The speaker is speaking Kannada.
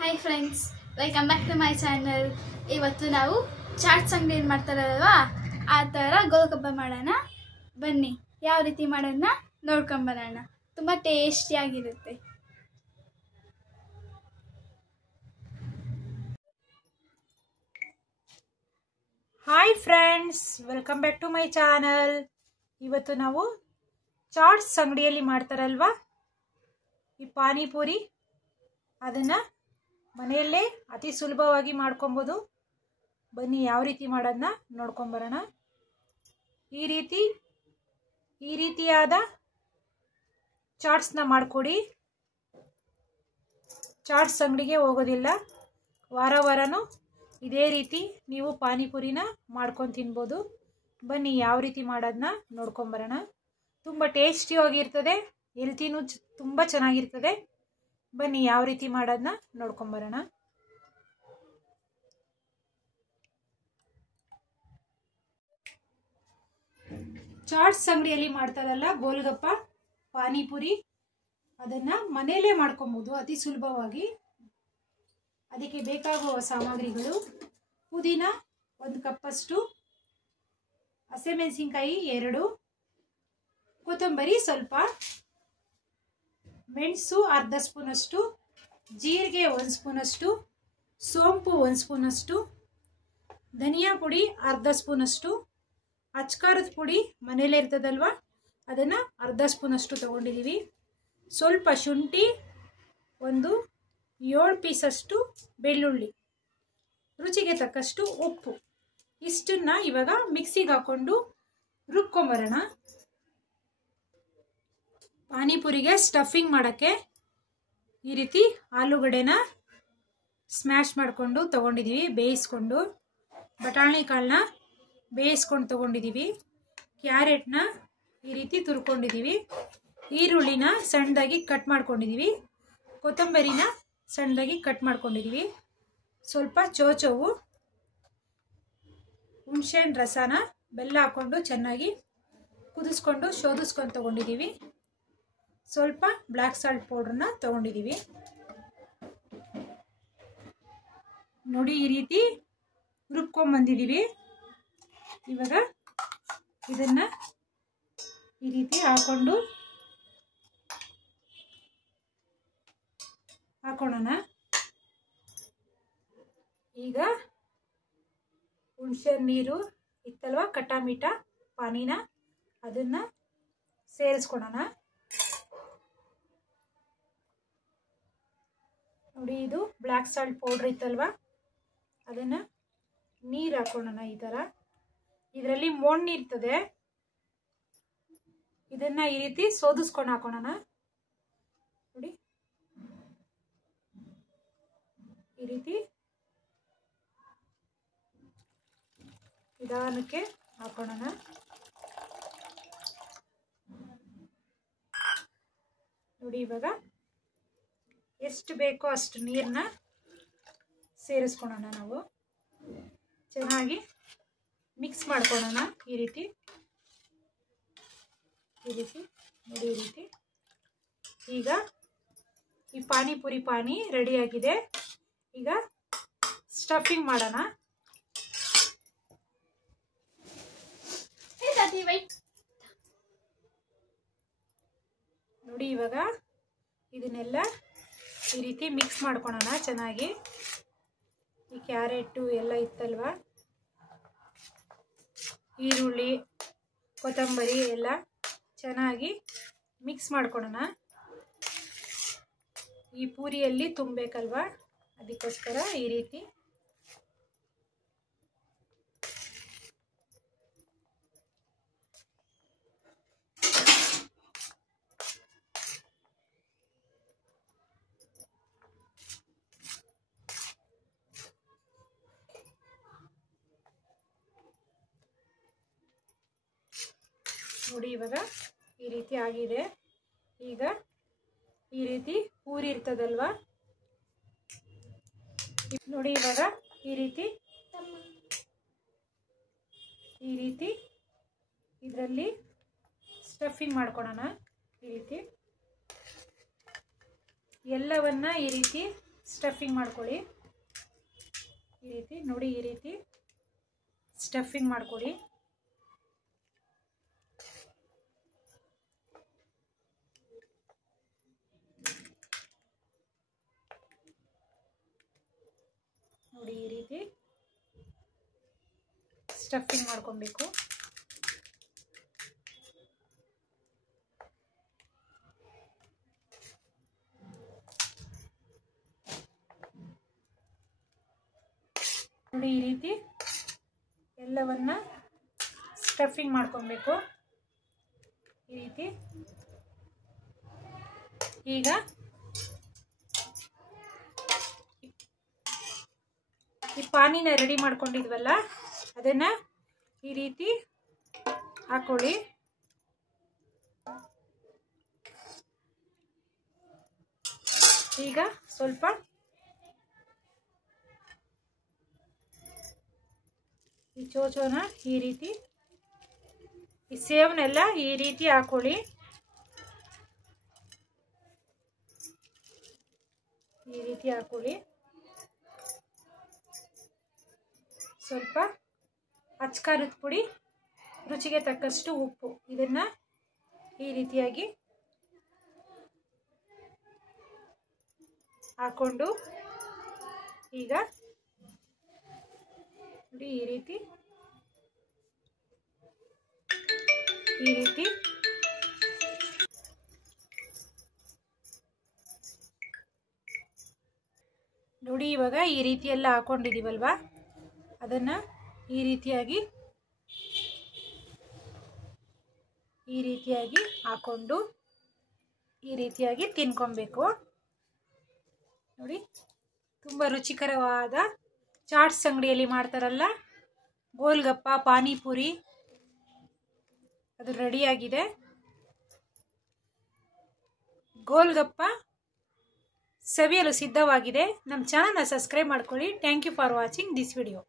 Hi friends, welcome back to my channel. ಇವತ್ತು ನಾವು ಚಾಟ್ಸ್ ಅಂಗಡಿ ಏನು ಮಾಡ್ತಾರಲ್ವಾ ಆ ಥರ ಗೋಲ್ಗಪ್ಪ ಮಾಡೋಣ. ಬನ್ನಿ, ಯಾವ ರೀತಿ ಮಾಡೋದನ್ನ ನೋಡ್ಕೊಂಬರೋಣ. ತುಂಬ ಟೇಸ್ಟಿಯಾಗಿರುತ್ತೆ. Hi friends, welcome back to my channel. ಇವತ್ತು ನಾವು ಚಾಟ್ಸ್ ಅಂಗಡಿಯಲ್ಲಿ ಮಾಡ್ತಾರಲ್ವಾ ಈ ಪಾನಿಪುರಿ, ಅದನ್ನು ಮನೆಯಲ್ಲೇ ಅತಿ ಸುಲಭವಾಗಿ ಮಾಡ್ಕೊಬೋದು. ಬನ್ನಿ ಯಾವ ರೀತಿ ಮಾಡೋದನ್ನ ನೋಡ್ಕೊಂಬರೋಣ. ಈ ರೀತಿಯಾದ ಚಾಟ್ಸ್ನ ಮಾಡಿಕೊಡಿ. ಚಾಟ್ಸ್ ಅಂಗಡಿಗೆ ಹೋಗೋದಿಲ್ಲ, ವಾರನೂ ಇದೇ ರೀತಿ ನೀವು ಪಾನಿಪುರಿನ ಮಾಡ್ಕೊಂಡು ತಿನ್ಬೋದು. ಬನ್ನಿ ಯಾವ ರೀತಿ ಮಾಡೋದನ್ನ ನೋಡ್ಕೊಂಬರೋಣ. ತುಂಬ ಟೇಸ್ಟಿಯಾಗಿರ್ತದೆ, ಹೆಲ್ತಿನೂ ತುಂಬ ಚೆನ್ನಾಗಿರ್ತದೆ. ಬನ್ನಿ ಯಾವ ರೀತಿ ಮಾಡೋದನ್ನ ನೋಡ್ಕೊಂಬರೋಣ. ಚಾಟ್ಸ್ ಅಂಗಡಿಯಲ್ಲಿ ಮಾಡ್ತಾರಲ್ಲ ಗೋಲ್ಗಪ್ಪ, ಪಾನಿಪುರಿ, ಅದನ್ನು ಮನೆಯಲ್ಲೇ ಮಾಡ್ಕೊಬೋದು ಅತಿ ಸುಲಭವಾಗಿ. ಅದಕ್ಕೆ ಬೇಕಾಗುವ ಸಾಮಗ್ರಿಗಳು: ಪುದೀನ 1 ಕಪ್ಪಷ್ಟು, ಹಸಿಮೆಣಸಿನಕಾಯಿ 2, ಕೊತ್ತಂಬರಿ ಸ್ವಲ್ಪ, ಮೆಣಸು ಅರ್ಧ ಸ್ಪೂನಷ್ಟು, ಜೀರಿಗೆ 1 ಸ್ಪೂನಷ್ಟು, ಸೋಂಪು 1 ಸ್ಪೂನಷ್ಟು, ಧನಿಯಾ ಪುಡಿ ಅರ್ಧ ಸ್ಪೂನಷ್ಟು, ಅಚ್ಕಾರದ ಪುಡಿ ಮನೇಲೇ ಇರ್ತದಲ್ವ ಅದನ್ನು ಅರ್ಧ ಸ್ಪೂನಷ್ಟು ತಗೊಂಡಿದ್ದೀವಿ. ಸ್ವಲ್ಪ ಶುಂಠಿ, 7 ಪೀಸಷ್ಟು ಬೆಳ್ಳುಳ್ಳಿ, ರುಚಿಗೆ ತಕ್ಕಷ್ಟು ಉಪ್ಪು. ಇಷ್ಟನ್ನ ಇವಾಗ ಮಿಕ್ಸಿಗೆ ಹಾಕೊಂಡು ರುಬ್ಕೊಂಬರೋಣ. ಪಾನಿಪುರಿಗೆ ಸ್ಟಫಿಂಗ್ ಮಾಡೋಕ್ಕೆ ಈ ರೀತಿ ಆಲೂಗಡ್ಡೆನ ಸ್ಮ್ಯಾಶ್ ಮಾಡಿಕೊಂಡು ತೊಗೊಂಡಿದ್ದೀವಿ, ಬೇಯಿಸ್ಕೊಂಡು. ಬಟಾಣಿ ಕಾಳನ್ನ ಬೇಯಿಸ್ಕೊಂಡು ತೊಗೊಂಡಿದ್ದೀವಿ. ಕ್ಯಾರೆಟ್ನ ಈ ರೀತಿ ತುರ್ಕೊಂಡಿದ್ದೀವಿ. ಈರುಳ್ಳಿನ ಸಣ್ಣದಾಗಿ ಕಟ್ ಮಾಡ್ಕೊಂಡಿದ್ದೀವಿ. ಕೊತ್ತಂಬರಿನ ಸಣ್ಣದಾಗಿ ಕಟ್ ಮಾಡ್ಕೊಂಡಿದ್ದೀವಿ. ಸ್ವಲ್ಪ ಚೋಚೋವು, ಹುಣಸೆಹಣ್ಣು ರಸನ, ಬೆಲ್ಲ ಹಾಕ್ಕೊಂಡು ಚೆನ್ನಾಗಿ ಕುದಿಸ್ಕೊಂಡು ಶೋಧಿಸ್ಕೊಂಡು ತೊಗೊಂಡಿದ್ದೀವಿ. ಸ್ವಲ್ಪ ಬ್ಲ್ಯಾಕ್ ಸಾಲ್ಟ್ ಪೌಡ್ರನ್ನ ತೊಗೊಂಡಿದ್ದೀವಿ. ನೋಡಿ ಈ ರೀತಿ ರುಬ್ಕೊಂಡ್ಬಂದಿದ್ದೀವಿ. ಇವಾಗ ಇದನ್ನು ಈ ರೀತಿ ಹಾಕ್ಕೊಳ್ಳೋಣ. ಈಗ ಹುಣಸೆ ನೀರು ಇತ್ತಲ್ವ, ಕಟ್ಟಾಮೀಠ ಪಾನಿನ, ಅದನ್ನು ಸೇರಿಸ್ಕೊಳ್ಳೋಣ. ನೋಡಿ, ಇದು ಬ್ಲ್ಯಾಕ್ ಸಾಲ್ಟ್ ಪೌಡ್ರ್ ಇತ್ತಲ್ವ, ಅದನ್ನು ನೀರು ಹಾಕೊಳ್ಳೋಣ. ಈ ಥರ ಇದರಲ್ಲಿ ಮಣ್ಣು ಇರ್ತದೆ, ಇದನ್ನು ಈ ರೀತಿ ಸೋದಿಸ್ಕೊಂಡು ಹಾಕೊಳ್ಳೋಣ. ನೋಡಿ ಈ ರೀತಿ ನಿಧಾನಕ್ಕೆ ಹಾಕೊಳ್ಳೋಣ. ನೋಡಿ ಇವಾಗ ಎಷ್ಟು ಬೇಕೋ ಅಷ್ಟು ನೀರನ್ನ ಸೇರಿಸ್ಕೊಳ್ಳೋಣ. ನಾವು ಚೆನ್ನಾಗಿ ಮಿಕ್ಸ್ ಮಾಡ್ಕೊಳ್ಳೋಣ. ಈ ರೀತಿ ನೋಡಿ, ಈ ರೀತಿ. ಈಗ ಈ ಪಾನಿಪುರಿ ಪಾನಿ ರೆಡಿಯಾಗಿದೆ. ಈಗ ಸ್ಟಫಿಂಗ್ ಮಾಡೋಣ. ನೋಡಿ ಇವಾಗ ಇದನ್ನೆಲ್ಲ ಈ ರೀತಿ ಮಿಕ್ಸ್ ಮಾಡ್ಕೊಳ್ಳೋಣ ಚೆನ್ನಾಗಿ. ಈ ಕ್ಯಾರೆಟು ಎಲ್ಲ ಇತ್ತಲ್ವ, ಈರುಳ್ಳಿ, ಕೊತ್ತಂಬರಿ ಎಲ್ಲ ಚೆನ್ನಾಗಿ ಮಿಕ್ಸ್ ಮಾಡ್ಕೊಳ್ಳೋಣ. ಈ ಪೂರಿಯಲ್ಲಿ ತುಂಬಬೇಕಲ್ವ, ಅದಕ್ಕೋಸ್ಕರ ಈ ರೀತಿ. ನೋಡಿ ಇವಾಗ ಈ ರೀತಿ ಆಗಿದೆ. ಈಗ ಈ ರೀತಿ ಪೂರಿ ಇರ್ತದಲ್ವ, ನೋಡಿ ಇವಾಗ ಈ ರೀತಿ ಇದರಲ್ಲಿ ಸ್ಟಫಿಂಗ್ ಮಾಡ್ಕೊಳ್ಳೋಣ. ಈ ರೀತಿ ಎಲ್ಲವನ್ನ ಈ ರೀತಿ ಸ್ಟಫಿಂಗ್ ಮಾಡ್ಕೊಳ್ಳಿ. ಈ ರೀತಿ ನೋಡಿ, ಈ ರೀತಿ ಸ್ಟಫಿಂಗ್ ಮಾಡ್ಕೊಳ್ಳಿ. ನೋಡಿ, ಈ ರೀತಿ ಸ್ಟಫಿಂಗ್ ಮಾಡ್ಕೊಬೇಕು. ನೋಡಿ, ಈ ರೀತಿ ಎಲ್ಲವನ್ನ ಸ್ಟಫಿಂಗ್ ಮಾಡ್ಕೊಬೇಕು. ಈ ರೀತಿ ಈಗ ಈ ಪಾನಿನ ರೆಡಿ ಮಾಡ್ಕೊಂಡಿದ್ವಲ್ಲ, ಅದನ್ನ ಈ ರೀತಿ ಹಾಕೊಳ್ಳಿ. ಈಗ ಸ್ವಲ್ಪ ಈ ಚೋಚೋನ ಈ ರೀತಿ, ಈ ಸೇವ್ನೆಲ್ಲ ಈ ರೀತಿ ಹಾಕೊಳ್ಳಿ. ಈ ರೀತಿ ಹಾಕೊಳ್ಳಿ. ಸ್ವಲ್ಪ ಅಚ್ಕಾರದ ಪುಡಿ, ರುಚಿಗೆ ತಕ್ಕಷ್ಟು ಉಪ್ಪು, ಇದನ್ನ ಈ ರೀತಿಯಾಗಿ ಹಾಕೊಂಡು ಈಗ ನೋಡಿ, ಈ ರೀತಿ ನೋಡಿ, ಇವಾಗ ಈ ರೀತಿ ಎಲ್ಲ ಹಾಕೊಂಡಿದೀವಲ್ವಾ, ಅದನ್ನ ಈ ರೀತಿಯಾಗಿ ಹಾಕೊಂಡು ಈ ರೀತಿಯಾಗಿ ತಿನ್ಕೊಬೇಕು. ನೋಡಿ, ತುಂಬ ರುಚಿಕರವಾದ ಚಾಟ್ಸ್ ಅಂಗಡಿಯಲ್ಲಿ ಮಾಡ್ತಾರಲ್ಲ ಗೋಲ್ಗಪ್ಪ, ಪಾನಿಪುರಿ, ಅದು ರೆಡಿಯಾಗಿದೆ. ಗೋಲ್ಗಪ್ಪ ಸವಿಯಲು ಸಿದ್ಧವಾಗಿದೆ. ನಮ್ಮ ಚಾನಲ್ನ ಸಬ್ಸ್ಕ್ರೈಬ್ ಮಾಡ್ಕೊಳ್ಳಿ. Thank you for watching this video.